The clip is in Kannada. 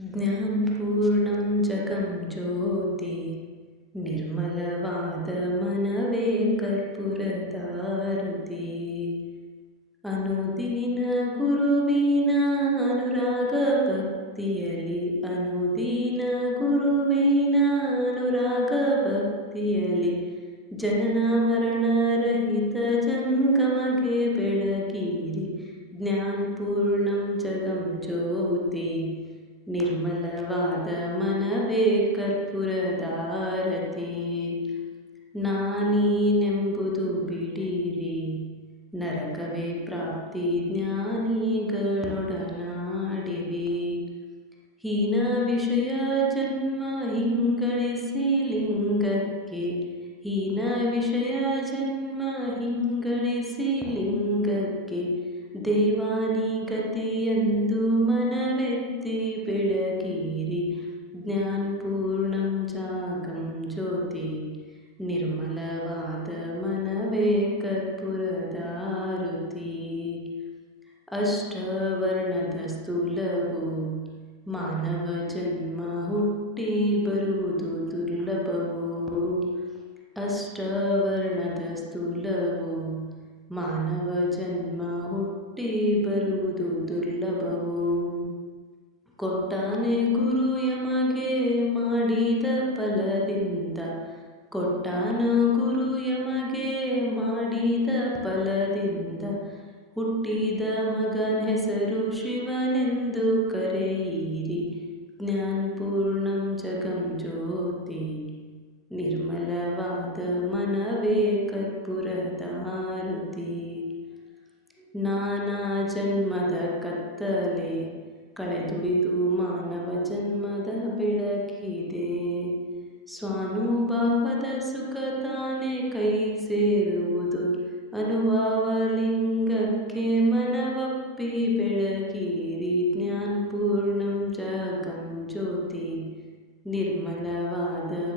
ज्ञानपूर्णं जगं ज्योति निर्मलवादमनवे निर्मलवादमनवेकर्पुरतारुति अनुदीनगुरुवीणा अनुरागभक्ति अनुरागभक्तियलि अनुदीन गुरुवीणानुरागभक्ति अनुरागभक्तियलि। जननामरणरहितजं जङ्गमगे पिडति ನಿರ್ಮಲವಾದ ಮನವೇ ಕರ್ಪುರದಾರತಿ ನಾನೀನೆಂಬುದು ಬಿಡಿರಿ, ನರಕವೇ ಪ್ರಾಪ್ತಿ ಜ್ಞಾನಿಗಳೊಡನಾಡಿರಿ. ಹೀನ ವಿಷಯ ಜನ್ಮ ಹಿಂಗಳಿಸಿ ಲಿಂಗಕ್ಕೆ, ಹೀನ ವಿಷಯ ಜನ್ಮ ಹಿಂಗಳಿಸಿ ಲಿಂಗಕ್ಕೆ ದೇವಾನಿ ಗತಿಯಂದು ಮನವೆತ್ತಿ ಬೆಳಗಿರಿ ಜ್ಞಾನಪೂರ್ಣಂ ಜಾಗಂ ಜ್ಯೋತಿ ನಿರ್ಮಲವಾದ ಮನವೇ ಕರ್ಪೂರದಾರುತಿ ಅಷ್ಟವರ್ಣದ ಸ್ಥೂಲವು ಮಾನವ ಜನ್ಮ ಹುಟ್ಟಿ ಬರುವುದು ದುರ್ಲಭವು ಅಷ್ಟವರ್ಣದ ಸ್ಥೂಲವು ಮಾನವ ಜನ್ಮ ಕೊಟ್ಟಾನೆ ಗುರು ಯಮಗೆ ಮಾಡಿದ ಫಲದಿಂದ. ಕೊಟ್ಟಾನ ಗುರು ಯಮಗೆ ಮಾಡಿದ ಫಲದಿಂದ. ಹುಟ್ಟಿದ ಮಗನ ಹೆಸರು ಶಿವನೆಂದು ಕರೆಯಿರಿ. ಜ್ಞಾನಪೂರ್ಣಂ ಜಗಂ ಜ್ಯೋತಿ. ನಿರ್ಮಲವಾದ ಮನವೇ ಕರ್ಪೂರದಾರುತಿ ನಾನಾ ಜನ್ಮದ ಕತ್ತಲೆ ಕಳೆದುಳಿದು ಮಾನವ ಜನ್ಮದ ಬೆಳಕಿದೆ. ಸ್ವಾನುಭಾವದ ಸುಖ ತಾನೇ ಕೈ ಸೇರುವುದು. ಅನುಭವ ಲಿಂಗಕ್ಕೆ ಮನವಪ್ಪಿ ಬೆಳಗಿರಿ ಜ್ಞಾನಪೂರ್ಣಂ ಜಗಂ ಜ್ಯೋತಿ. ನಿರ್ಮಲವಾದ